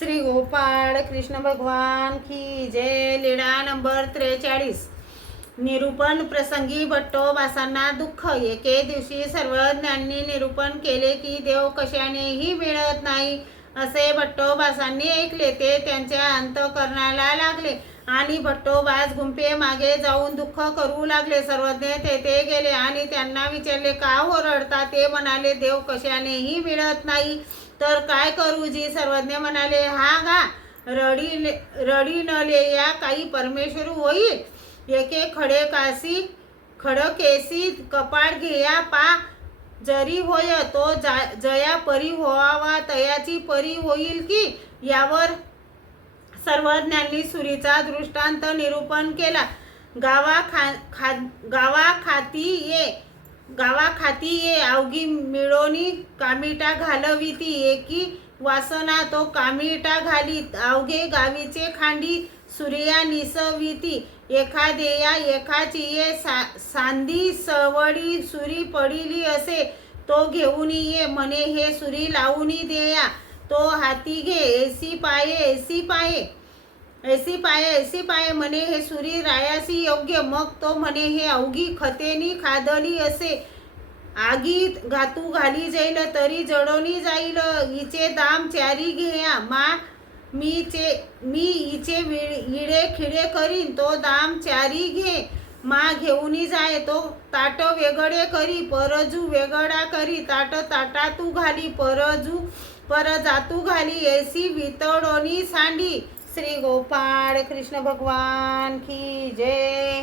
श्री गोपाळ कृष्ण भगवान की जय। लीळा नंबर 43। निरूपण प्रसंगी भट्टोबासांना दुःख। एके दिवशी सर्वज्ञांनी निरूपण केले की देव कशानेही मिळत नाही असे भट्टोबासांनी ऐकले। ते त्यांच्या अंतःकरणाला लागले आणि भट्टोबास गुंफे मागे जाऊन दुःख करू लागले। सर्वज्ञ तेथे गेले आणि त्यांना विचारले, का ओरडता? ते म्हणाले, देव कशानेही मिळत नाही तर काय करू जी? सर्वज्ञ म्हणाले, हा गा रडी नले या काही परमेश्वर होईल। एके खडकेसी कपाळ घेया पा जरी होय तो जया परी व्हावा तयाची परी होईल की? यावर सर्वज्ञांनी सुरीचा दृष्टांत निरूपण केला। गावाखाती ये अवघी मिळोनी कामिटा घालविती। एकी वासना तो कामिटा घालीत अवघे गावीचे खांडी सूर्या निसविती। एखादेया एकाची ये सांदी सवडी सुरी पडिली असे तो घेऊन ये म्हणे हे सुरी लावून देया। तो हाती घे ऐसी पाये म्हणे हे सुरी रायासी योग्य। मग तो म्हणे हे अवघी खतेनी खादली असे आगीत घातू घाली जाईल तरी जडोनी जाईल। हिचे दाम चारी घेया मी हिचे इडे खिडे करीन तो दाम चारी घे घेऊनी जाय। तो ताट वेगळे करी परजू वेगळा करी ताट ताटातू घाली परजातू घाली ऐसी वितळोनी सांडी। श्री गोपाळ कृष्ण भगवान की जय।